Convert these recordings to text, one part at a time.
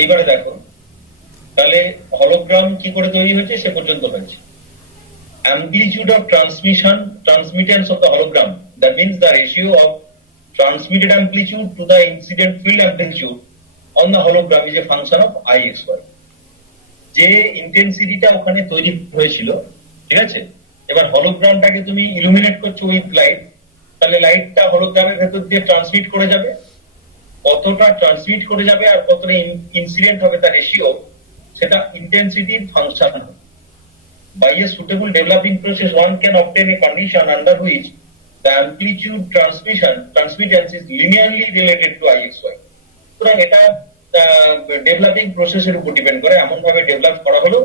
এইবারে দেখো তাহলে হলোগ্রাম কি করে তৈরি হয়েছে সে পর্যন্ত হয়েছে। Amplitude of transmittance of the hologram, that means the ratio of transmitted amplitude to the incident field amplitude on the hologram is a function of Ixy. যে ইন্টেন্সিটিটা ওখানে তৈরি হয়েছিল, ঠিক আছে, এবার হলোগ্রামটাকে তুমি ইলুমিনেট করছো উইথ লাইট, তাহলে লাইটটা হলোগ্রামের ভেতর দিয়ে ট্রান্সমিট করে যাবে, কতটা ট্রান্সমিট করে যাবে আর কতটা ইনসিডেন্ট হবে তার রেশিও, সেটা ইন্টেন্সিটির ফাংশন হবে। By a suitable developing process, one can obtain a condition under which the amplitude transmittance is linearly related to Ixy. সুতরাং এটা ডেভেলপিং প্রসেসের উপর ডিপেন্ড করে, এমন ভাবে ডেভেলপ করা হলো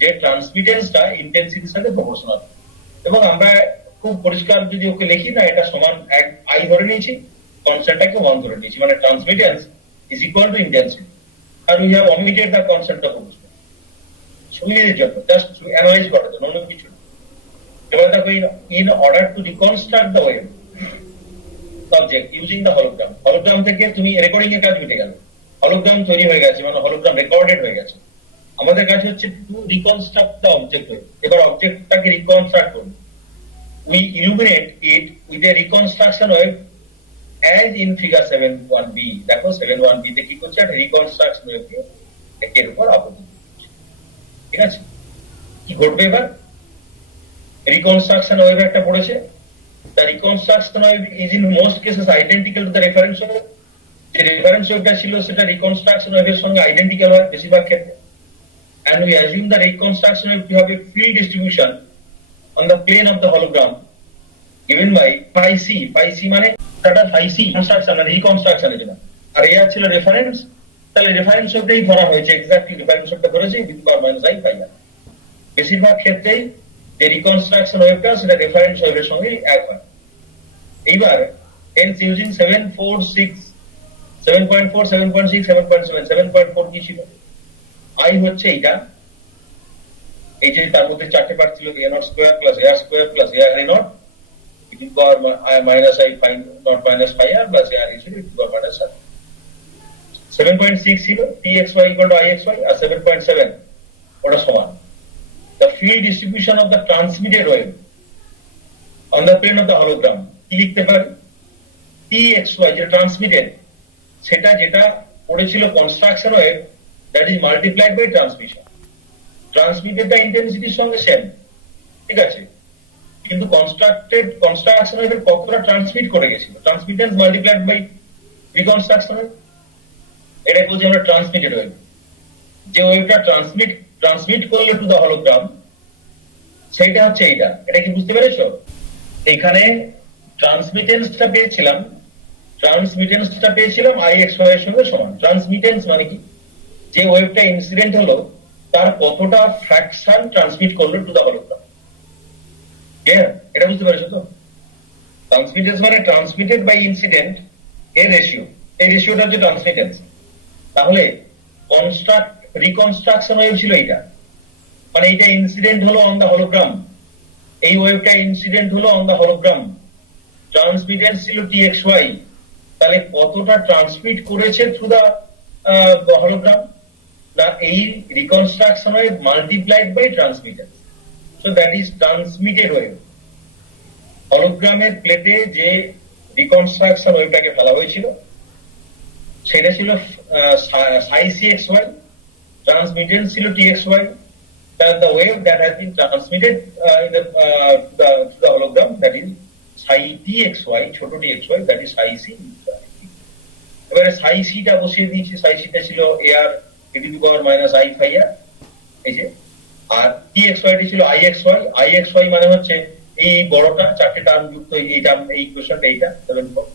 যে ট্রান্সমিটেন্সটা ইন্টেন্সিটির সাথে প্রপোর্শনাল। এবং আমরা খুব পরিষ্কার যদি ওকে লিখি না, এটা সমান এক আই ধরে নিয়েছি, কনস্ট্যান্টটাকে 1 ধরে নিয়েছি, মানে transmittance is equal to intensity, আর we have omitted the concept of proportional সুবিধার জন্য, জাস্ট অ্যানালাইজ করার জন্য, অন্য কিছু। এবার দেখো, in order to reconstruct the wave subject using the hologram, hologram থেকে তুমি রেকর্ডিং এর কাজ মিটে গেল, হলোগ্রাম তৈরি হয়ে গেছে, মানে হলোগ্রাম রেকর্ডেড হয়ে গেছে। আমাদের কাছে হচ্ছে two reconstruct the object wave. এবার অবজেক্টটাকে রিকনস্ট্রাক্ট করব, we illuminate it with a reconstruction wave as in figure 7.1b। দেখো 7.1b তে কি করছে, একটা রিকনস্ট্রাকশন ওয়েভকে একের উপর আপত্তি, ঠিক আছে। কি ঘটবে এবার, রিকনস্ট্রাকশন ওয়েভ একটা পড়েছে, the reconstruction wave is in most cases identical to the reference wave। যে রেফারেন্স ওয়েভটা ছিল সেটা রিকনস্ট্রাকশন ওয়েভের সঙ্গে আইডেন্টিক্যাল হয় বেশিরভাগ ক্ষেত্রে। and we assume the reconstruction wave to have a field distribution on the plane of the hologram given by phi c মানে এটা phi c কনস্ট্রাকশন আর রিকনস্ট্রাকশনের জন্য, আর এর ছিল রেফারেন্স, তাহলে রেফারেন্স ওয়েভটাই ধরা হয়েছে, এক্স্যাক্টলি রেফারেন্স ওয়েভটা ধরেছে e⁻⁻i πr। বেশিরভাগ ক্ষেত্রেই যে রিকনস্ট্রাকশন ওয়েভটা সেটা রেফারেন্স ওয়েভের সঙ্গে এক হয়। এইবার hence using 7.4, 7.6, 7.7, 7.4 কি ছিল, আই হচ্ছে এইটা, এই যে তার মধ্যে চারটে পার্ট ছিল, a not square plus a square plus a not e⁻i phi not minus phi r plus a is e⁻⁻r। 7.6 ছিল txy equal to ixy, আর 7.7 ওটা সমান the field distribution of the transmitted wave on the plane of the hologram। কি লিখতে পারি, txy যে transmitted, সেটা যেটা পড়েছিল construction wave, that is multiplied by transmission. ট্রান্সমিটেডটা ইন্টেন্সিটির সঙ্গে সেম, ঠিক আছে, কিন্তু কনস্ট্রাকশন ওয়েভের কতটা ট্রান্সমিট করে গেছিল, ট্রান্সমিটেন্স মাল্টিপ্লাইড বাই রিকনস্ট্রাকশন ওয়েভ, এটা বলছি আমরা ট্রান্সমিটেড ওয়েভ। যে ওয়েভটা ট্রান্সমিট করলে টু দ্য হলোগ্রাম, সেইটা হচ্ছে এইটা। এটা কি বুঝতে পেরেছো? এখানে ট্রান্সমিটেন্সটা পেয়েছিলাম Ixy এর সঙ্গে সমান। ট্রান্সমিটেন্স মানে কি, যে ওয়েভটা ইনসিডেন্ট হলো তার কতটা ফ্র্যাকশন ট্রান্সমিট করলো টু দ্য হলোগ্রাম। ক্লিয়ার? এটা বুঝতে পেরেছো তো? ট্রান্সমিটেন্স মানে ট্রান্সমিটেড বাই ইনসিডেন্ট এর রেশিও, এই রেশিওটা হচ্ছে ট্রান্সমিটেন্স। তাহলে রিকনস্ট্রাকশন ওয়েভ ছিল এইটা, মানে এইটা ইনসিডেন্ট হলো অন দ্য হলোগ্রাম, এই ওয়েভটা ইনসিডেন্ট হলো অন দ্য হলোগ্রাম, ট্রান্সমিটেন্স ছিল txy, তাহলে কতটা ট্রান্সমিট করেছে থ্রু দ্য হলোগ্রাম, না এই reconstruction wave multiplied by transmittance, so that is transmitted wave. হলোগ্রামের প্লেটে যে রিকনস্ট্রাকশন ওয়েভটাকে ফেলা হয়েছিল সেটা ছিল psi cxy, ট্রান্সমিটেন্স ছিল txy, the wave that has been transmitted in to the hologram, that is psi txy, ছোট txy, that is psi c। এবারে psi c টা বসিয়ে দিয়েছি, psi c টা ছিল ar e⁻⁻i phi r, এই যে, আর txy টি ছিল ixy মানে হচ্ছে এই বড়টা, চারটে টার্ম যুক্ত এই টার্ম, এই ইকুয়েশনটা এইটা 7.4,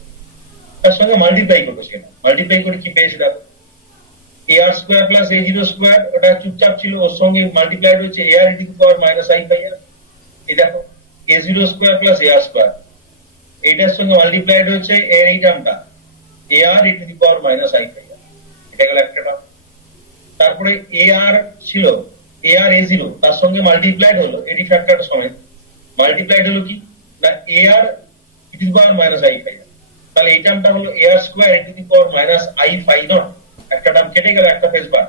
তার সঙ্গে মাল্টিপ্লাই করবো, সেটা মাল্টিপ্লাই করে কি পেয়েছে দেখো, ar square plus a0 square, ওটা চুপচাপ ছিল, ওর সঙ্গে মাল্টিপ্লাইড হচ্ছে ar e⁻⁻i phi r। এই দেখো a0 square plus ar square, এটার সঙ্গে মাল্টিপ্লাইড হচ্ছে এর এই টার্মটা ar e⁻⁻i phi r, এটা গেল একটা টার্ম। তারপরে ar ছিল ar a0, তার সঙ্গে মাল্টিপ্লাইড হলো এডি ফ্যাক্টরটা সমেত, মাল্টিপ্লাইড হলো কি না ar e⁻⁻i phi r, তাহলে এই টার্মটা হলো ar স্কয়ার e⁻⁻i phi নট, একটা টার্ম কেটে গেল, একটা ফেজ বার।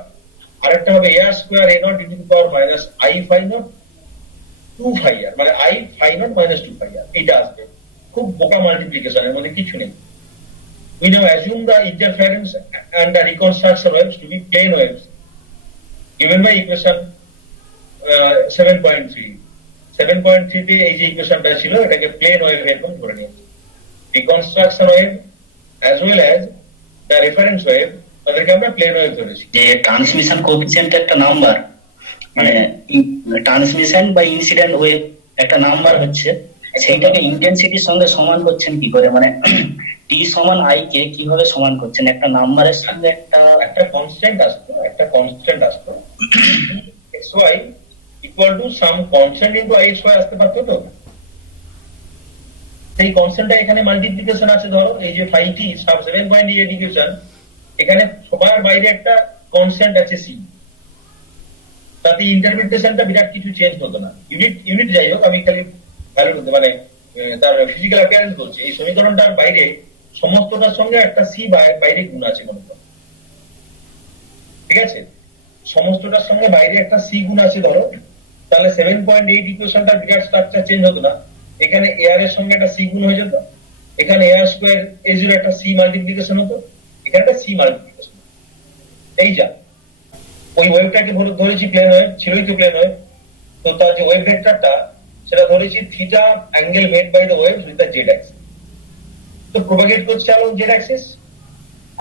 আরেকটা হবে AR square A naught e to the power minus i phi naught 2 phi R, মানে i phi naught minus 2 phi R, এইটা আসবে। খুব বোকা মাল্টিপ্লিকেশন, এর মধ্যে কিছু নেই। We now assume the interference and the reconstruction waves to be plane waves given by equation 7.3. 7.3 তে এই যে ইকুয়েশনটা ছিল এটাকে প্লেন ওয়েভ এরকম ধরে নিয়েছে। Reconstruction wave as well as the reference wave তাদেরকে আমরা প্লেন ওয়েভ ধরেছি। যে ট্রান্সমিশন কোএফিসিয়েন্ট একটা নাম্বার, মানে ট্রান্সমিশন বা ইনসিডেন্ট ওয়েভ একটা নাম্বার হচ্ছে, সেইটাকে ইন্টেন্সিটির সঙ্গে সমান করছেন কি করে, মানে টি সমান আই কে কিভাবে সমান করছেন? একটা নাম্বারের সঙ্গে একটা কনস্ট্যান্ট আসতো, xy equal to some constant into ixy আসতে পারতো তো। সেই কনস্ট্যান্টটা এখানে মাল্টিপ্লিকেশন আছে, ধরো এই যে 5t সাব 7.8 ইকুয়েশন, এখানে সবার বাইরে একটা কনস্ট্যান্ট আছে c, তাতে ইন্টারপ্রিটেশনটা বিরাট কিছু চেঞ্জ হতো না। ইউনিট যাই হোক, আমি খালি ভ্যালু মানে তার ফিজিক্যাল অ্যাপিয়ারেন্স বলছি। এই সমীকরণটার বাইরে সমস্তটার সঙ্গে একটা সি বাইরে গুণ আছে মনে করো, ঠিক আছে? সমস্তটার সঙ্গে বাইরে একটা সি গুণ আছে ধরো, তাহলে 7.8 ইকুয়েশনটা বিরাট স্ট্রাকচার চেঞ্জ হতো না। এখানে এআর এর সঙ্গে একটা সি গুণ হয়ে যেত, এখানে এআর স্কোয়ার এ জিরো একটা সি মাল্টিপ্লিকেশন হতো, এখানে একটা সি মাল্টিপ্লিকেশন। এই যা ওই ওয়েভটাকে ধরেছি প্লেন ওয়েভ, ছিলই তো প্লেন ওয়েভ, তো তার যে ওয়েভ ভেক্টরটা সেটা ধরেছি theta angle made by the waves with the z axis. তো প্রোপাগেট করছে অ্যালং জেড অ্যাক্সিস,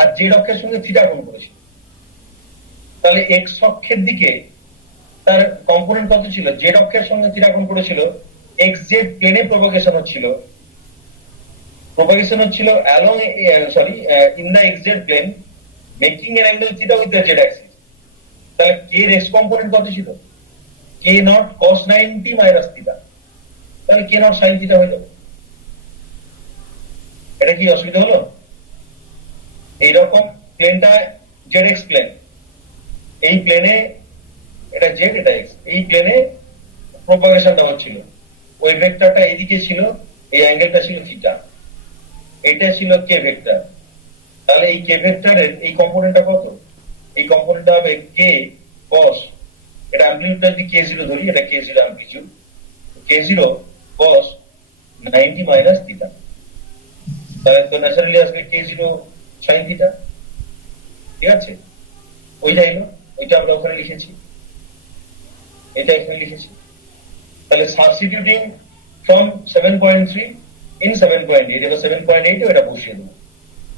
আর জেড অক্ষের সঙ্গে থিটা কোণ করেছিল। তাহলে এক্স অক্ষের দিকে তার কম্পোনেন্ট কত ছিল? জেড অক্ষের সঙ্গে থিটা কোণ করেছিল, এক্স জেড প্লেনে প্রোপাগেশন হচ্ছিল along in the x z plane making an angle theta with the z axis. তাহলে কে এর এক্স কম্পোনেন্ট কত ছিল? K naught cos 90 minus theta, তাহলে কে নট সাইন থিটা হয়ে যাবে। এটা কি অসুবিধা হলো? এইরকম প্লেনটা জেড এক্স প্লেন, এই প্লেনে এটা জেড এটা এক্স, এই প্লেনে প্রোপাগেশনটা হচ্ছিল, ওই ভেক্টরটা এদিকে ছিল, এই অ্যাঙ্গেলটা ছিল থিটা, এটা ছিল কে ভেক্টর। তাহলে এই কে ভেক্টরের এই কম্পোনেন্টটা কত? এই কম্পোনেন্টটা হবে কে cos, এটা অ্যামপ্লিটিউডটা যদি k0 ধরি, এটা k0 amplitude, k0 cos 90 minus theta, তাহলে তো ন্যাচারালি আসবে k0 sin থিটা, ঠিক আছে? ওইটা এলো, ওইটা আমরা ওখানে লিখেছি, এটা এখানে লিখেছি। তাহলে সাবস্টিটিউটিং ফ্রম 7.3 ইন 7.8, এবার 7.8 এটা বসিয়ে দেবো।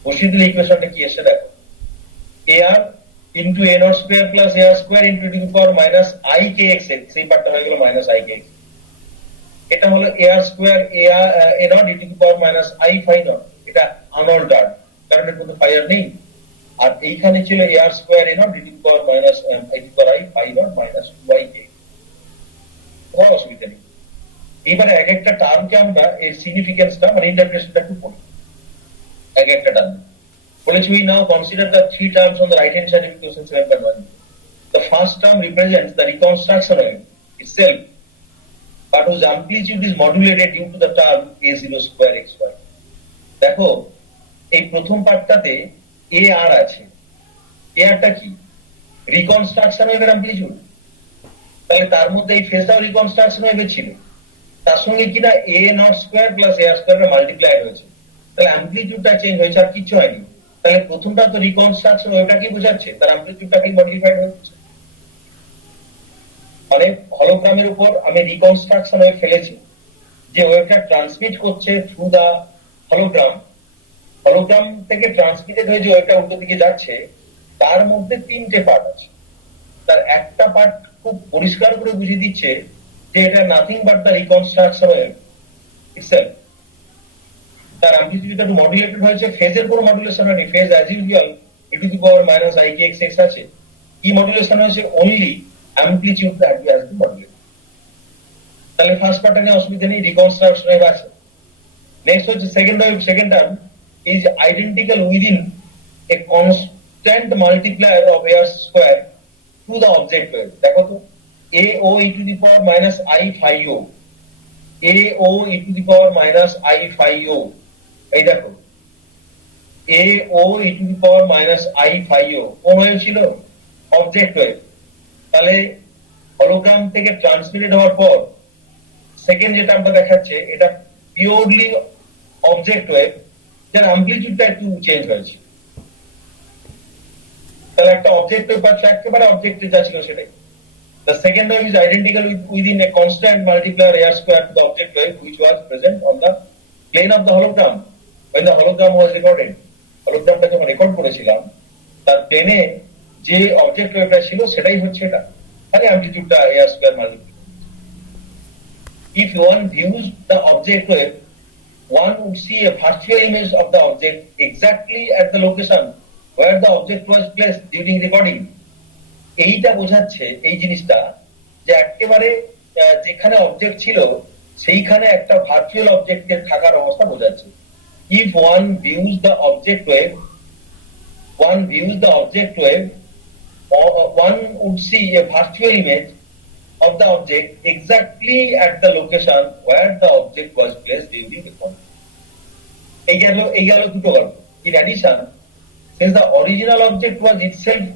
বসিয়ে দিলে ইকুয়েশনটা কি এসে দেখো, ar into a naught square plus ar square into e to the power minus I kx, সেই পার্টটা হয়ে গেল মাইনাস I kx। এটা হলো ar square a naught e to the power minus I phi naught, এটা আনঅল্টার্ড কারণ এর মধ্যে phi আর নেই। আর এইখানে ছিল ar square a naught e to the power minus I to the power I phi naught minus 2I kx। কোনো অসুবিধা নেই। এবারে এক একটা টার্মকে আমরা এর সিগনিফিকেন্সটা মানে ইন্টারপ্রিটেশনটা একটু পড়ি এক একটা term. We now consider the three terms on the right hand side of equation 7.1. The first term represents the reconstruction wave itself, but whose amplitude is modulated due to the term a0 square xy. দেখো এই প্রথম পার্টটাতে এ আর আছে, এ আরটা কি? Reconstruction ওয়েভের amplitude. তাহলে তার মধ্যে এই ফেজটাও রিকনস্ট্রাকশন ওয়েভের ছিল, তার সঙ্গে কিনা A naught square plus A R square multiply হয়েছে, তাহলে অ্যামপ্লিটিউডটা চেঞ্জ হয়েছে, আর কিছু হয়নি। তাহলে প্রথমটা তো রিকনস্ট্রাকশন ওইটা কি বোঝাচ্ছে? তার অ্যামপ্লিটিউডটা কি মডিফাইড হচ্ছে, মানে হলোগ্রামের উপর আমি রিকনস্ট্রাকশন ওয়েভ ফেলেছি, যে ওয়েভটা ট্রান্সমিট করছে থ্রু দা হলোগ্রাম, হলোগ্রাম থেকে ট্রান্সমিটেড হয়ে যে ওয়েভটা উল্টো দিকে যাচ্ছে, তার মধ্যে তিনটে পার্ট আছে। তার একটা পার্ট খুব পরিষ্কার করে বুঝিয়ে দিচ্ছে যে এটা nothing but the reconstruction wave itself. তার অ্যামপ্লিটিউডটা একটু মডুলেটেড হয়েছে, ফেজের কোনো মডুলেশন হয়নি, phase as usual e to the power minus I kx x আছে। কি মডুলেশন হয়েছে? অনলি অ্যামপ্লিটিউডটা has been modulated। তাহলে ফার্স্ট পার্টে নিয়ে অসুবিধা নেই, রিকনস্ট্রাকশন ওয়েভ আছে। নেক্সট হচ্ছে second wave, second term is identical within a constant multiplier of AR square to the object wave. দেখো তো a o e to the power minus I phi o, a o e to the power minus I phi o, এই দেখো A O e to the power minus i phi O কোন wave ছিল? Object wave. তাহলে hologram থেকে transmitted হওয়ার পর second যেটা আমরা দেখাচ্ছে এটা পিওরলি অবজেক্ট ওয়েভ, যার অ্যাম্পলিটিউডটা একটু চেঞ্জ হয়েছে। তাহলে একটা অবজেক্ট ওয়েভ পাচ্ছে, একেবারে অবজেক্টে যা ছিল সেটাই। The second wave is identical within a constant multiplier air square to the object wave which was present on the plane of the hologram when the hologram was recorded. hologramটা যখন record করেছিলাম তার প্লেনে যে অবজেক্ট ওয়েভটা ছিল সেটাই হচ্ছে এটা, খালি অ্যামপ্লিটিউডটা AR square multiply. If one views the object wave, one would see a virtual image of the object exactly at the location where the object was placed during recording. এইটা বোঝাচ্ছে এই জিনিসটা যে একেবারে যেখানে অবজেক্ট ছিল সেইখানে একটা ভার্চুয়াল অবজেক্টের থাকার অবস্থা বোঝাচ্ছে। If one views the object wave, one would see a virtual image of the object exactly at the location where the object was placed during the recording. এই গেল দুটো গল্প। In addition, since the original object was itself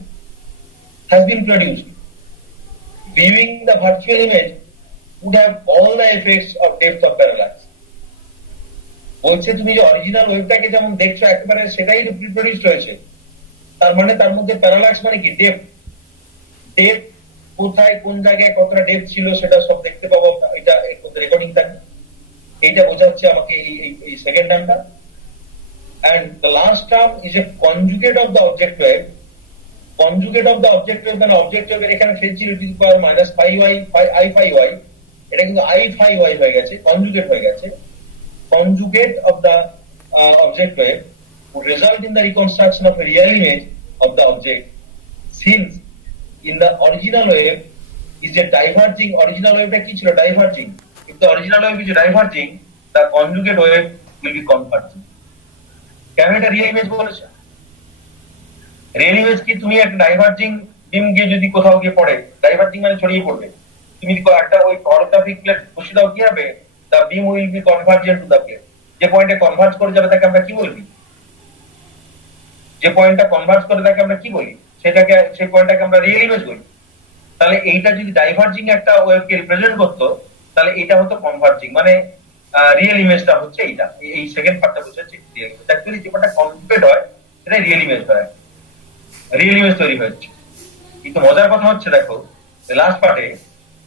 has been produced, viewing the virtual image would have all the effects of depth of parallax. বলছে তুমি যে original ওয়েভটাকে যেমন দেখছো একেবারে সেটাই রিপ্রোডিউসড হয়েছে, তার মানে তার মধ্যে প্যারালাক্স মানে কি ডেপথ, ডেপথ কোথায় কোন জায়গায় কতটা ডেপথ ছিল সেটা সব দেখতে পাবো এটা এর মধ্যে রেকর্ডিং থাকে। এইটা বোঝাচ্ছে আমাকে এই second টার্মটা। and the last term is a conjugate of the object wave. Conjugate of the object wave মানে object wave এখানে ফেলছিল to the power minus pi y i phi y, এটা কিন্তু আই ফাই ওয়াই হয়ে গেছে, conjugate হয়ে গেছে। Conjugate of the object wave would result in the reconstruction of a real image of the object, since in the original wave is a diverging, original wave কি ছিল? Diverging. If the original wave is diverging, the conjugate wave will be converging. কেন এটা real image বলেছে? Real image কি তুমি একটা diverging বিম গিয়ে যদি কোথাও গিয়ে পড়ে, ডাইভার্জিং মানে ছড়িয়ে পড়বে, তুমি একটা ওই হলোগ্রাফিক প্লেট বসিয়ে দাও, কি হবে? The beam will be convergent to the plate. যে পয়েন্টে কনভার্জ করে যাবে তাকে আমরা কি বলবি? যে পয়েন্টটা কনভার্জ করে তাকে আমরা কি বলি? সেটাকে, সেই পয়েন্টটাকে আমরা রিয়েল ইমেজ বলি। তাহলে এইটা যদি ডাইভার্জিং একটা ওয়েভকে রিপ্রেজেন্ট করতো তাহলে এটা হতো কনভার্জিং, মানে রিয়েল ইমেজটা হচ্ছে এইটা, এই সেকেন্ড পার্টটা বোঝাচ্ছে রিয়েল ইমেজ। অ্যাকচুয়ালি যেটা কনজুগেট হয় সেটা রিয়েল ইমেজ হয়, রিয়েল ইমেজ তৈরি হচ্ছে। কিন্তু মজার কথা হচ্ছে দেখো লাস্ট পার্টে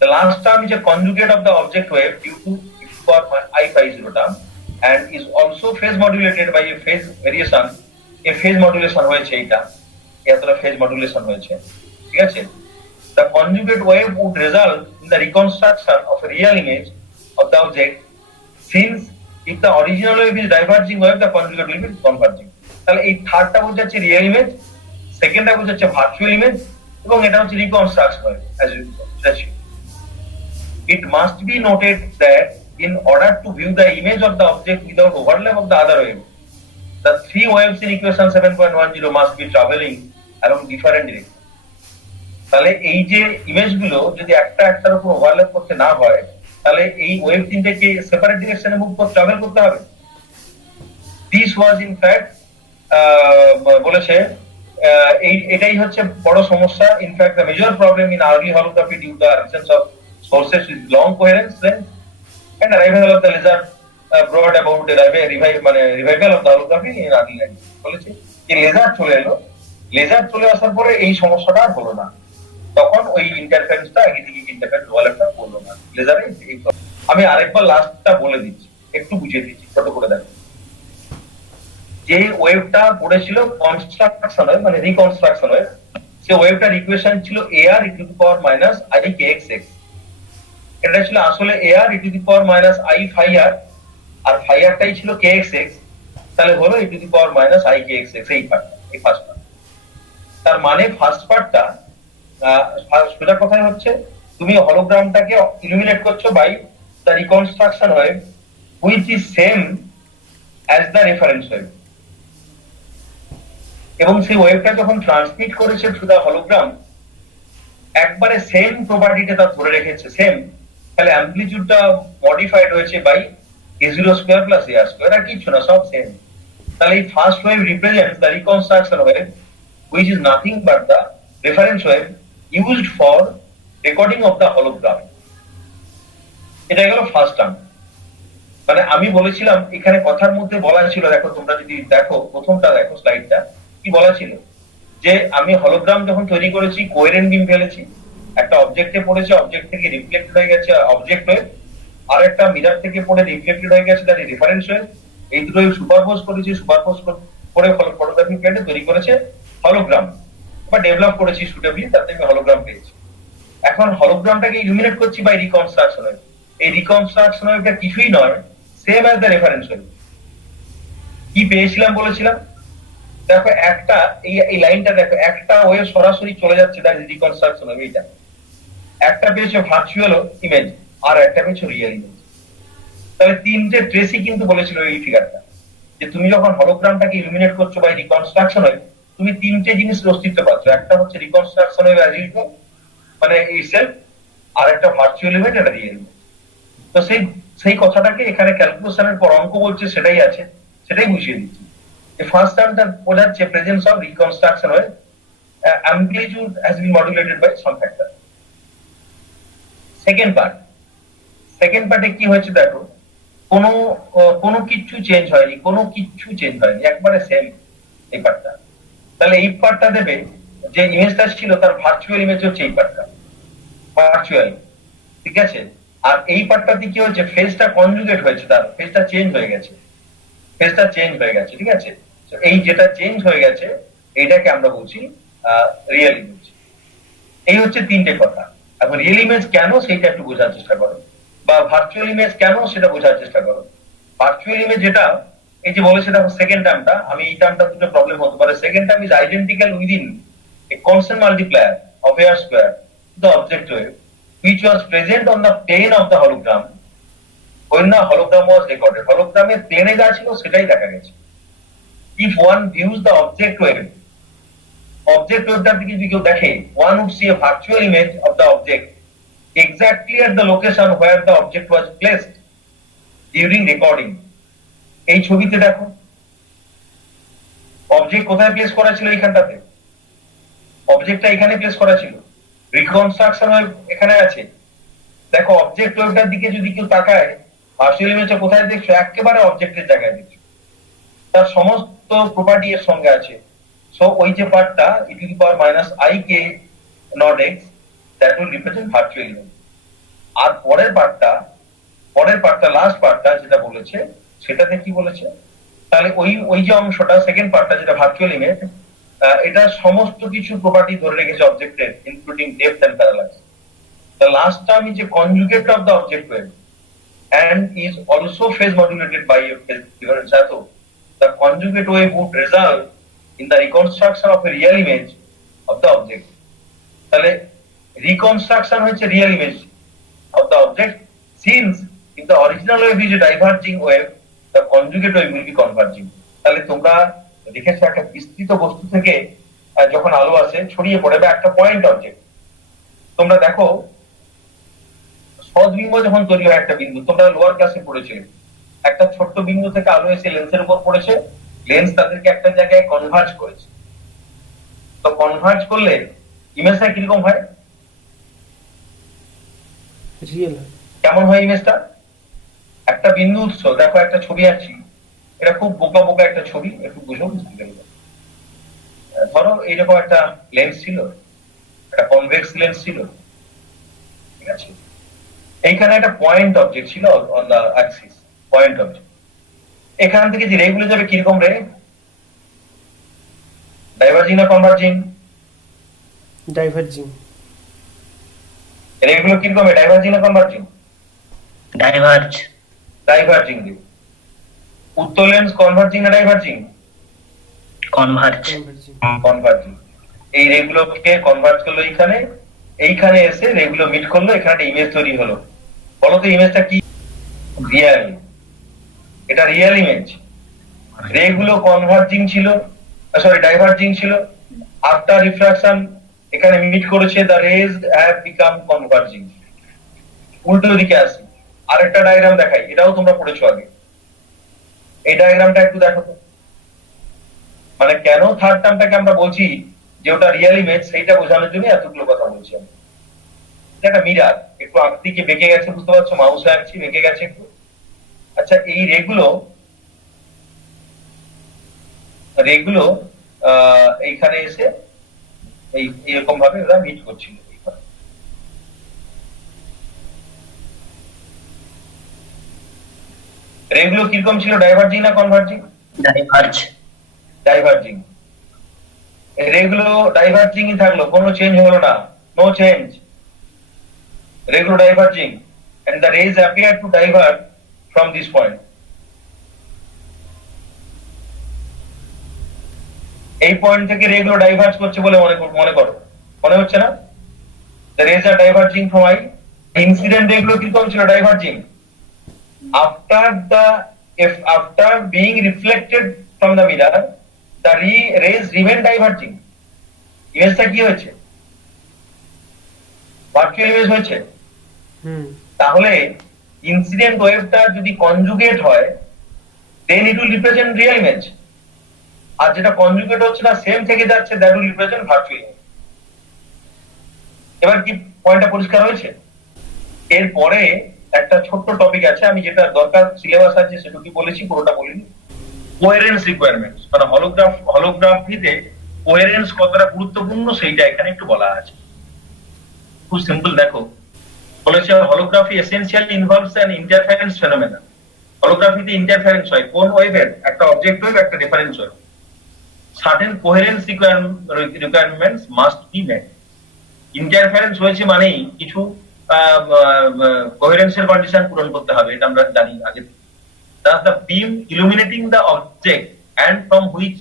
the last term is a conjugate of the object wave due to its power I phi 0 term and is also phase modulated by a phase variation. A phase modulation হয়েছে, এইটা এতটা phase modulation হয়েছে, ঠিক আছে? The conjugate wave would result in the reconstruction of a real image of the object, since if the original wave is diverging wave, the conjugate will be converging. তাহলে এই থার্ডটা বোঝাচ্ছে real image, সেকেন্ডটা বোঝাচ্ছে virtual image, এবং এটা হচ্ছে reconstruction wave as you. It must be noted that in order to view the image of the object without overlap of the other wave, the three waves in equation 7.10 must be traveling along different directions. তাহলে এই যে ইমেজগুলো যদি একটা একটার উপর overlap করতে না হয় তাহলে এই ওয়েভ তিনটাকে সেপারেট ডিরেকশনে মুভ করে ট্রাভেল করতে হবে। দিস ওয়াজ ইন ফ্যাক্ট বলেছে এটাই হচ্ছে বড় সমস্যা। In fact the major problem in early holography due to the absence of sources with long coherence length and arrival of the laser brought about a revival of the holography in early 90s. বলেছে এই laser চলে এলো, laser চলে আসার পরে এই সমস্যাটা আর হলো না, তখন ওই ইন্টারফারেন্সটা এদিকে ইন্টারফারেন্স ওভারল্যাপটা করলো না লেজারে। আমি আরেকবার লাস্টটা বলে দিচ্ছি, একটু বুঝিয়ে দিচ্ছি ছোট করে দেখো। যে ওয়েভটা পড়েছিল কনস্ট্রাকশন ওয়েভ মানে রিকনস্ট্রাকশন ওয়েভ, সে ওয়েভটার ইকুয়েশন ছিল AR e to the power minus i k x x. এটা ছিল আসলে AR e to the power minus i phi R, আর ফাই আরটাই ছিল কে এক্স এক্স, তাহলে হলো e to the power minus i k x x. এই পার্টটা, এই ফার্স্ট পার্ট। তার মানে ফার্স্ট পার্টটা সোজা কথাই হচ্ছে তুমি হলোগ্রামটাকে ইলুমিনেট করছো by the reconstruction wave which is same as the reference wave, এবং সেই ওয়েভটা যখন ট্রান্সমিট করেছে থ্রু দ্য হলোগ্রাম একবারে সেম প্রপার্টিটা তার ধরে রেখেছে সেম, তাহলে অ্যাম্পলিটিউডটা মডিফাইড হয়েছে by A zero square plus A R square, আর কিছু না, সব সেম। তাহলে এই first wave represents the reconstruction wave which is nothing but the reference wave used for recording of the hologram. এটা গেল ফার্স্ট টার্ম। মানে আমি বলেছিলাম এখানে কথার মধ্যে বলা ছিল, দেখো তোমরা যদি দেখো প্রথমটা দেখো স্লাইডটা, কি বলা ছিল যে আমি হলোগ্রাম যখন তৈরি করেছি কোহেরেন্ট বিম ফেলেছি, একটা অবজেক্টে পড়েছে, অবজেক্ট থেকে রিফ্লেক্ট হয়ে গেছে অবজেক্ট ওয়েভ, আর একটা মিরর থেকে পড়ে রিফ্লেক্টেড হয়ে গেছে দ্যাট রেফারেন্স ওয়েভ। এই দুটো সুপারপোজ করেছি, সুপারপোজ করে ফটোগ্রাফিক প্লেটে তৈরি করেছে হলোগ্রাম, বা ডেভেলপ করেছি সুটেবলি, তাতে আমি হলোগ্রাম পেয়েছি। এখন হলোগ্রামটাকে ইলুমিনেট করছি বাই রিকনস্ট্রাকশন ওয়েভ। এই রিকনস্ট্রাকশন ওয়েভটা কিছুই নয়, same as the reference wave. কি পেয়েছিলাম বলেছিলাম, দেখো একটা এই লাইনটা দেখো, একটা ওয়েভ সরাসরি চলে যাচ্ছে, দ্যাট ইজ রিকনস্ট্রাকশন ওয়েভ। এইটা একটা পেয়েছো ভার্চুয়াল ইমেজ, আর একটা পেয়েছো রিয়েল ইমেজ। তাহলে তিনটে ট্রেসই কিন্তু বলেছিল এই ফিগারটা, যে তুমি যখন হলোগ্রামটাকে ইলুমিনেট করছো বাই রিকনস্ট্রাকশন ওয়েভ, তুমি তিনটে জিনিসের অস্তিত্ব পাচ্ছ। একটা হচ্ছে রিকনস্ট্রাকশন ওয়েভ অ্যাজ ইউজুয়াল, মানে ইটসেলফ, আর একটা ভার্চুয়াল ইমেজ, একটা রিয়েল ইমেজ। তো সেই কথাটাকে এখানে ক্যালকুলেশনের পর অঙ্ক বলছে, সেটাই আছে, সেটাই বুঝিয়ে দিচ্ছি। ফার্স্ট টার্মটা বোঝাচ্ছে presence of reconstruction wave, amplitude has been modulated by some factor. Second পার্টে কি হয়েছে দেখো, কোনো কিচ্ছু চেঞ্জ হয়নি, কোনো কিচ্ছু চেঞ্জ হয়নি, একবারে সেম এই পার্টটা। তাহলে এই পার্টটা দেবে যে ইমেজটা ছিল তার ভার্চুয়াল ইমেজ হচ্ছে এই পার্টটা, ভার্চুয়াল, ঠিক আছে। আর এই পার্টটাতে কি হয়েছে, ফেজটা কনজুগেট হয়েছে, তার ফেজটা চেঞ্জ হয়ে গেছে, ঠিক আছে। তো এই যেটা চেঞ্জ হয়ে গেছে এইটাকে আমরা বলছি রিয়েল ইমেজ। এই হচ্ছে তিনটে কথা। এখন রিয়েল ইমেজ কেন সেটা একটু বোঝার চেষ্টা করো, বা ভার্চুয়াল ইমেজ কেন সেটা বোঝার চেষ্টা করো। ভার্চুয়াল ইমেজ যেটা, এই যে বলেছে দেখো সেকেন্ড টার্মটা, আমি এই টার্মটা দুটো প্রবলেম হতে পারে। Second term is identical within a constant multiplier of air square the object wave which was present on the plane of the hologram when the hologram was recorded. হলোগ্রামের প্লেনে যা ছিল সেটাই দেখা গেছে। If one views the object ওয়েভটার দিকে যদি কেউ দেখে, one would see a virtual image of the object exactly at the location where the object was placed during recording. এই ছবিতে দেখো অবজেক্ট কোথায় প্লেস করা ছিল, এইখানটাতে অবজেক্টটা এখানে প্লেস করা ছিল, রিকনস্ট্রাকশন ওয়েভ এখানে আছে। দেখো অবজেক্ট ওয়েভটার দিকে যদি কেউ তাকায়, ভার্চুয়াল ইমেজটা কোথায় দেখছো, একেবারে অবজেক্টের জায়গায় দেখছো, তার সমস্ত প্রপার্টি এর সঙ্গে আছে। সো ওই যে পার্টটা e⁻⁻ik not x, that will represent virtual image. আর পরের পার্টটা লাস্ট পার্টটা যেটা বলেছে, সেটাতে কি বলেছে, তাহলে ওই যে অংশটা সেকেন্ড পার্টটা যেটা ভার্চুয়াল ইমেজ, এটা সমস্ত কিছু প্রপার্টি ধরে রেখেছে অবজেক্টের, including depth and parallax. The last term is a conjugate of the object wave and is also phase modulated by a phase difference. So the conjugate wave would result in the reconstruction of a real image of the object. তাহলে reconstruction হচ্ছে real image of the object, since if the original wave is a diverging wave, the conjugate wave will be converging. তাহলে তোমরা দেখেছো একটা বিস্তৃত বস্তু থেকে যখন আলো আসে ছড়িয়ে পড়ে, বা একটা পয়েন্ট অবজেক্ট, তোমরা দেখো সদ্বিম্ব যখন তৈরি হয় একটা বিন্দু, তোমরা লোয়ার ক্লাসে পড়েছিলে, একটা ছোট্ট বিন্দু থেকে আলো এসে লেন্সের উপর পড়েছে, লেন্স তাদেরকে একটা জায়গায় কনভার্জ করেছে। তো কনভার্জ করলে ইমেজটা কিরকম হয়, রিয়েল কেমন হয় ইমেজটা? একটা বিন্দু উৎস, দেখো একটা ছবি আঁকছি, এটা খুব বোকা বোকা একটা ছবি, একটু বুঝো, বুঝতে পারবে। ধরো এইরকম একটা লেন্স ছিল, একটা কনভেক্স লেন্স ছিল, ঠিক আছে। এইখানে একটা পয়েন্ট অবজেক্ট ছিল on the axis, point object. এখান থেকে যে রেগুলো যাবে কিরকম রে, ডাইভার্জিং না কনভার্জিং? ডাইভার্জিং। রেগুলো কিরকম, ডাইভার্জিং না কনভার্জিং? ডাইভার্জিং রে। উত্তর লেন্স কনভার্জিং না ডাইভার্জিং? কনভার্জিং। এই রেগুলোকে কনভার্জ করলো এইখানে এসে রেগুলো মিট করলো, এখানে একটা ইমেজ তৈরি হলো। বলো তো ইমেজটা কি? রিয়েল। এটা রিয়েল ইমেজ। রেগুলো কনভার্জিং ছিল, সরি ডাইভার্জিং ছিল, আফটার রিফ্রাকশন এখানে মিট করেছে, the rays have become converging. উল্টো দিকে আসি, আরেকটা ডায়াগ্রাম দেখাই, এটাও তোমরা পড়েছো আগে। এই ডায়াগ্রামটা একটু দেখো তো, মানে কেন থার্ড টার্মটাকে আমরা বলছি যে ওটা রিয়েল ইমেজ, সেইটা বোঝানোর জন্য এতগুলো কথা বলছি আমি। এটা একটা মিরার, একটু আকৃতি বেঁকে গেছে, বুঝতে পারছো, মাউসে আঁকছি বেঁকে গেছে একটু। আচ্ছা, এই রেগুলো রেগুলো এইখানে এসে এরকম ভাবে ওরা মিট করছিল। রেগুলো কিরকম ছিল, ডাইভার্জিং না কনভার্জিং? ডাইভার্জ। ডাইভার্জিং। রেগুলো ডাইভার্জিংই থাকলো, কোনো চেঞ্জ হলো না, নো চেঞ্জ, রেগুলো diverging, and the rays appear to divert from this point. এই পয়েন্ট থেকে রেগুলো ডাইভার্জ করছে বলে মনে করো, মনে হচ্ছে না? The rays are diverging from I. Incident রেগুলো কিরকম ছিল, diverging. After being reflected from the mirror, the rays remain diverging. ইমেজটা কি হয়েছে, ভার্চুয়াল ইমেজ হয়েছে। তাহলে ইনসিডেন্ট ওয়েভটা যদি কনজুগেট হয়, then it will represent real image. আর যেটা কনজুগেট হচ্ছে না, সেম থেকে যাচ্ছে, that will represent virtual image. এবার কি পয়েন্টটা পরিষ্কার হয়েছে? এরপরে একটা ছোট্ট টপিক আছে, আমি যেটা দরকার সিলেবাস আছে সেটুকু বলেছি, পুরোটা বলিনি। কোহেরেন্স রিকোয়ারমেন্টস, মানে হলোগ্রাফিতে কোহেরেন্স কতটা গুরুত্বপূর্ণ সেইটা এখানে একটু বলা আছে। খুব সিম্পল, দেখো বলেছে holography essentially involves an interference phenomenon. হলোগ্রাফিতে ইন্টারফারেন্স হয় কোন ওয়েভের, একটা অবজেক্ট ওয়েভ, একটা reference wave. Certain coherence requirements must be met. Interference হয়েছে মানেই কিছু কোহেরেন্সের কন্ডিশন পূরণ করতে হবে, এটা আমরা জানি আগে। Thus the beam illuminating the object and from which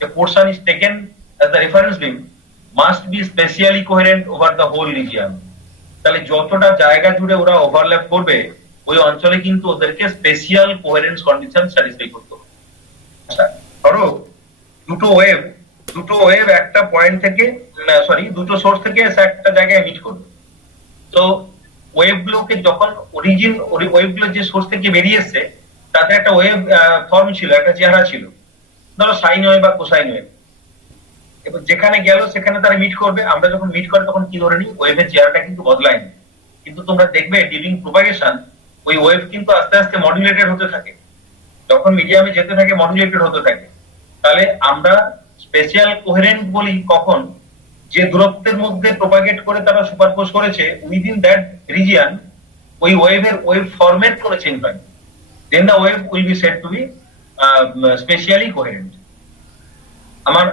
a portion is taken as the reference beam must be spatially coherent over the whole region. তাহলে যতটা জায়গা জুড়ে ওরা ওভারল্যাপ করবে, ওই অঞ্চলে কিন্তু ওদেরকে স্পেশাল কোহেরেন্স কন্ডিশন স্যাটিসফাই করতে হবে। আচ্ছা, ধরো দুটো ওয়েভ একটা পয়েন্ট থেকে, দুটো সোর্স থেকে একটা জায়গায় মিট করবে। তো ওয়েভগুলোকে যখন ওয়েভগুলো যে সোর্স থেকে বেরিয়ে এসছে, তাতে একটা ওয়েভ ফর্ম ছিল, একটা চেহারা ছিল, ধরো সাইন ওয়েভ বা কোসাইন ওয়েভ। এবার যেখানে গেল সেখানে তারা মিট করবে। আমরা যখন মিট করি তখন কি ধরে নিই, ওয়েভের চেহারাটা কিন্তু বদলায়নি। কিন্তু তোমরা দেখবে ডিউরিং প্রোপাগেশন ওই ওয়েভ কিন্তু আস্তে আস্তে মডুলেটেড হতে থাকে, যখন মিডিয়ামে যেতে থাকে মডুলেটেড হতে থাকে। তাহলে আমরা স্পেশাল কোহেরেন্ট বলি কখন, যে দূরত্বের মধ্যে প্রোপাগেট করে তারা সুপারপোজ করেছে, উইদিন দ্যাট রিজিয়ন ওই ওয়েভ ফর্মের কোনো চেঞ্জ হয়, then the wave will be said to be spatially coherent.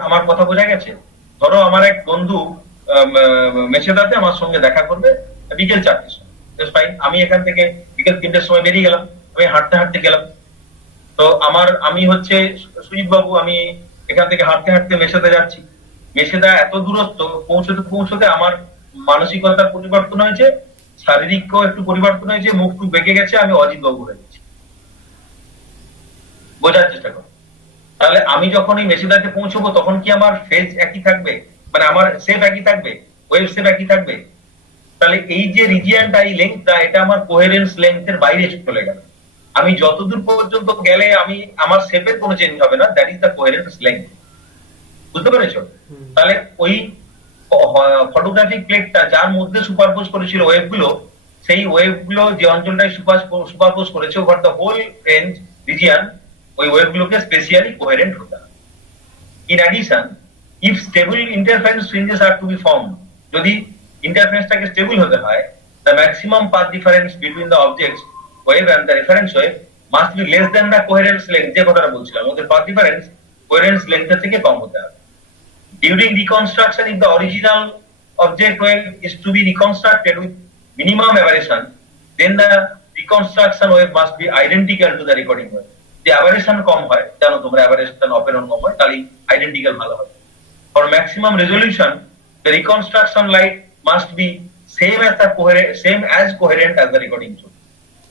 আমার কথা বোঝা গেছে? ধরো আমার এক বন্ধু মেছেদাতে আমার সঙ্গে দেখা করবে বিকেল 4টের সময়, ফাইন। আমি এখান থেকে বিকেল 3টের সময় বেরিয়ে গেলাম, আমি হাঁটতে হাঁটতে গেলাম। তো আমি হচ্ছে সুজিত বাবু, আমি এখান থেকে হাঁটতে হাঁটতে মেছেদা যাচ্ছি। মেছেদা এত দূরত্ব, পৌঁছতে আমার মানসিকতার পরিবর্তন হয়েছে, শারীরিকও একটু পরিবর্তন হয়েছে, মুখ টুক বেঁকে গেছে, আমি অজিত বাবু হয়ে গেছি। বোঝার চেষ্টা করো। তাহলে আমি যখন এই মেসেদাতে পৌঁছবো তখন কি আমার ফেজ একই থাকবে, মানে আমার শেপ একই থাকবে, ওয়েভ শেপ একই থাকবে? তাহলে এই যে রিজিয়নটা, এই লেন্থটা, এটা আমার কোহেরেন্স লেন্থের বাইরে চলে গেল। আমি যতদূর পর্যন্ত গেলে আমার শেপের কোনো চেঞ্জ হবে না, that is the coherence length. বুঝতে পেরেছো? তাহলে ওই ফটোগ্রাফিক প্লেটটা যার মধ্যে সুপারপোজ করেছিল ওয়েভগুলো, সেই ওয়েভগুলো যে অঞ্চলটায় সুপারপোজ করেছে over the whole range region, ওই ওয়েভগুলোকে স্পেশালি কোহেরেন্ট হতে হবে। In addition, if stable interference fringes are to be form, যদি ইন্টারফারেন্সটাকে স্টেবল হতে হয়, the maximum path difference between the objects wave and the reference wave must be less than the coherence length. যে কথাটা বলছিলাম, ওদের পাথ ডিফারেন্স কোহেরেন্স লেন্থের থেকে কম হতে হবে। During reconstruction, if the original object wave is to be reconstructed with minimum aberration, then the reconstruction wave must be identical to the recording wave. The aberration কম হয়, জানো তোমরা aberration off and on কম হয়, তাহলে identical ভালো হয়। For maximum resolution, the reconstruction light must be same as coherent as the recording source.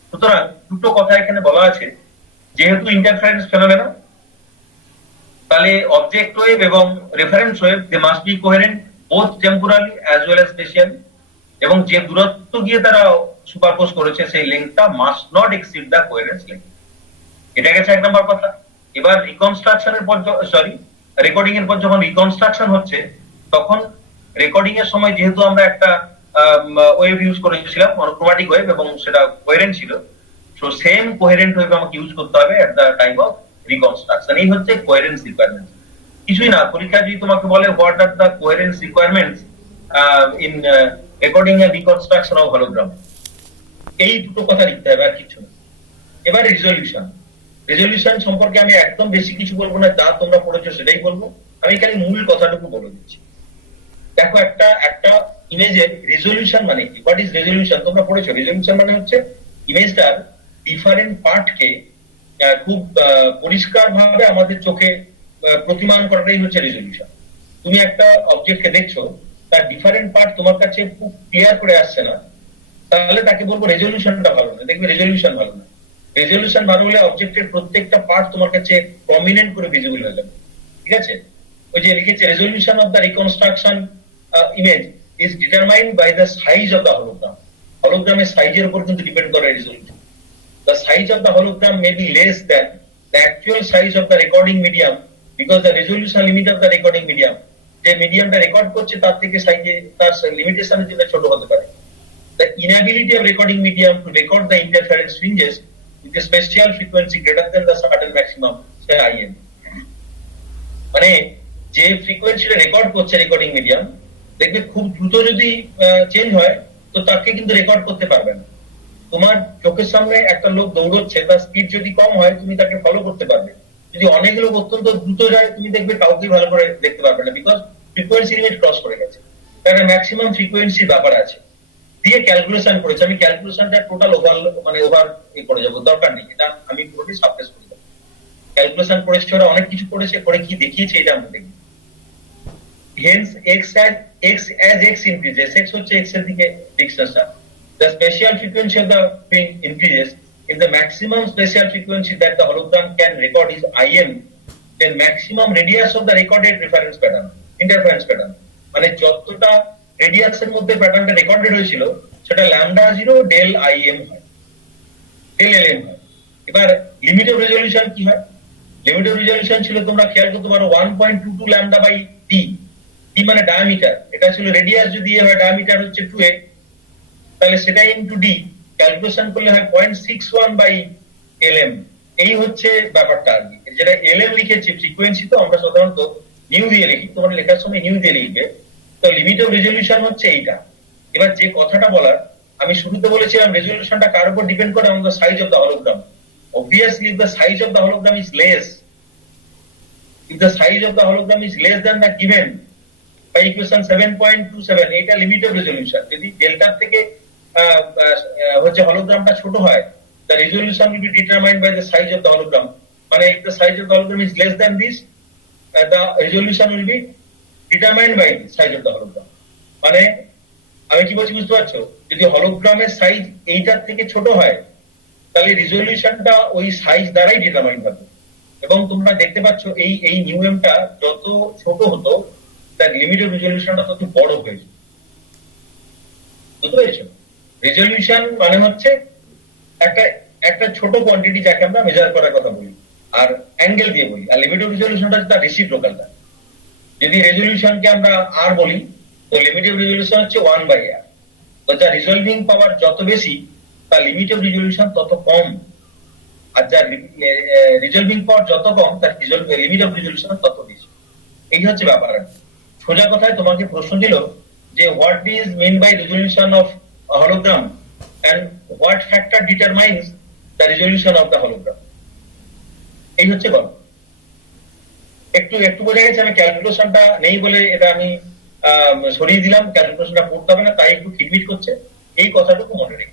সুতরাং দুটো কথা এখানে বলা আছে, যেহেতু ইন্টারফারেন্স ফেনোমেনা, তাহলে অবজেক্ট ওয়েভ এবং reference wave they must be coherent both temporally as well as spatially, এবং যে দূরত্ব গিয়ে তারা সুপারপোজ করেছে সেই লেন্থটা must not exceed the coherence length. এটা গেছে 1 নম্বর কথা। এবার রিকনস্ট্রাকশনের পর রেকর্ডিং এর পর যখন রিকনস্ট্রাকশন হচ্ছে, তখন রেকর্ডিং এর সময় যেহেতু আমরা একটা ওয়েভ ইউজ করেছিলাম, মনোক্রোম্যাটিক ওয়েভ, এবং সেটা কোহেরেন্ট ছিল, সো সেম কোহেরেন্ট ওয়েভ আমাকে ইউজ করতে হবে at the time of reconstruction. এই হচ্ছে কোহেরেন্স রিকোয়ারমেন্ট। কিছুই না, পরীক্ষা যদি তোমাকে বলে what are the coherence requirements in recording and reconstruction of hologram, এই দুটো কথা লিখতে হবে, আর কিছু না। এবার রেজলিউশন। রেজলিউশন সম্পর্কে আমি একদম বেশি কিছু বলবো না, যা তোমরা পড়েছো সেটাই বলবো। আমি খালি মূল কথাটুকু বলে দিচ্ছি। দেখো, একটা একটা ইমেজের রেজলিউশন মানে কি? What is resolution? তোমরা পড়েছো। রেজলিউশন মানে হচ্ছে ইমেজটার ডিফারেন্ট পার্টকে খুব পরিষ্কার ভাবে আমাদের চোখে প্রতিমান করাটাই হচ্ছে রেজলিউশন। তুমি একটা অবজেক্টকে দেখছো, তার ডিফারেন্ট পার্ট তোমার কাছে খুব ক্লিয়ার করে আসছে না, তাহলে তাকে বলবো রেজলিউশনটা ভালো না। দেখবে রেজলিউশন ভালো না। রেজলিউশন ভালো হলে অবজেক্টের প্রত্যেকটা পার্ট তোমার কাছে প্রমিনেন্ট করে ভিজিবল হয়ে যাবে। ঠিক আছে? ওই যে লিখেছে, resolution of the reconstruction image is determined by the size of the hologram. হলোগ্রামের সাইজের উপর কিন্তু ডিপেন্ড করে resolution. The size of the hologram may be less than the actual size of the recording medium because the resolution limit of the recording medium, যে মিডিয়ামটা record করছে তার থেকে সাইজে তার লিমিটেশনের জন্য ছোট হতে পারে। The inability of recording medium to record the interference fringes with a spatial frequency greater than the certain maximum, say IM, মানে যে ফ্রিকোয়েন্সিটা রেকর্ড করছে রেকর্ডিং মিডিয়াম, দেখবে খুব দ্রুত যদি চেঞ্জ হয় তো তাকে কিন্তু রেকর্ড করতে পারবে না। তোমার চোখের সামনে একটা লোক দৌড়চ্ছে, তার স্পিড যদি কম হয় তুমি তাকে ফলো করতে পারবে। যদি অনেক লোক অত্যন্ত দ্রুত যায়, তুমি দেখবে কাউকে ভালো করে দেখতে পারবে না, বিকজ ফ্রিকোয়েন্সি লিমিট ক্রস করে গেছে। একটা ম্যাক্সিমাম ফ্রিকোয়েন্সির ব্যাপার আছে, দিয়ে ক্যালকুলেশন করেছে। আমি ক্যালকুলেশনটা টোটাল ওভার করে যাবো, দরকার নেই, এটা আমি পুরোটাই সাবটেস্ট করে দেবো। ক্যালকুলেশন করেছে, ওরা অনেক কিছু করেছে, করে কি দেখিয়েছে এটা আমরা দেখবো। Hence as x increases, x হচ্ছে x এর দিকে ডিস্টেন্সটা, the spatial frequency of the thing increases. If the maximum spatial frequency that the hologram can record is IM, then maximum radius of the recorded reference pattern, interference pattern, মানে যতটা রেডিয়াসের মধ্যে প্যাটার্নটা recorded হয়েছিল সেটা lambda 0 del IM হয়, del LM হয়। এবার limit of resolution কি হয়? লিমিট অফ রেজলিউশন ছিল, তোমরা খেয়াল করতে পারো, 1.22 ল্যামডা বাই d। d মানে ডায়ামিটার, এটা ছিল রেডিয়াস। যদি এ হয়, ডায়ামিটার হচ্ছে 2a, তাহলে সেটা ইনটু d, ক্যালকুলেশন করলে হয় 0.61 বাই lm। এই হচ্ছে ব্যাপারটা আর কি। যেটা lm লিখেছি ফ্রিকোয়েন্সি, তো আমরা সাধারণত নিউ দিয়ে লিখি, তোমরা লেখার সময় নিউ দিয়ে লিখবে। তো লিমিট অফ রেজলিউশন হচ্ছে এইটা। এবার যে কথাটা বলার, আমি শুরুতে বলেছিলাম রেজলিউশনটা কার উপর ডিপেন্ড করে? On the size of the hologram. Obviously, if the size of the hologram is less, if the size of the hologram is less than the given by equation 7.27, এটা লিমিট অফ রেজলিউশন। যদি ডেল্টার থেকে হচ্ছে হলোগ্রামটা ছোট হয়, the resolution will be determined by the size of the hologram, মানে if the size of the hologram is less than this, the resolution will be determined by the size of the hologram। মানে আমি কি বলছি বুঝতে পারছো? যদি হলোগ্রামের size এইটার থেকে ছোট হয়, তাহলে রেজলিউশনটা ওই সাইজ দ্বারাই ডিটারমাইন হবে। এবং তোমরা দেখতে পাচ্ছ এই নিউএমটা যত ছোট হতো, তার লিমিট অফ রেজলিউশনটা তত বড় হয়েছে। বুঝতে পেরেছো? রেজলিউশন মানে হচ্ছে একটা একটা ছোট কোয়ান্টিটি, যাকে আমরা মেজার করার কথা বলি আর অ্যাঙ্গেল দিয়ে বলি। আর লিমিট অফ রেজলিউশনটা হচ্ছে তার রিসিভ লোকালটা। যদি রেজলিউশনকে আমরা আর বলি, তো লিমিট অফ রেজলিউশন হচ্ছে 1/r। তো যার রিজলভিং পাওয়ার যত বেশি, তার লিমিট অফ রেজলিউশন তত কম। আর যার রিজলভিং পাওয়ার যত কম, তার লিমিট অফ রেজলিউশন তত বেশি। এই হচ্ছে ব্যাপার। সোজা কথায় তোমাকে প্রশ্ন দিল যে what is mean by resolution of hologram and what factor determines the resolution of the hologram. এই হচ্ছে গল্প। একটু একটু বোঝা গেছে? আমি ক্যালকুলেশনটা নেই বলে এটা আমি সরিয়ে দিলাম, ক্যালকুলেশনটা পড়তে হবে না, তাই একটু খিটমিট করছে। এই কথাটুকু মনে রেখে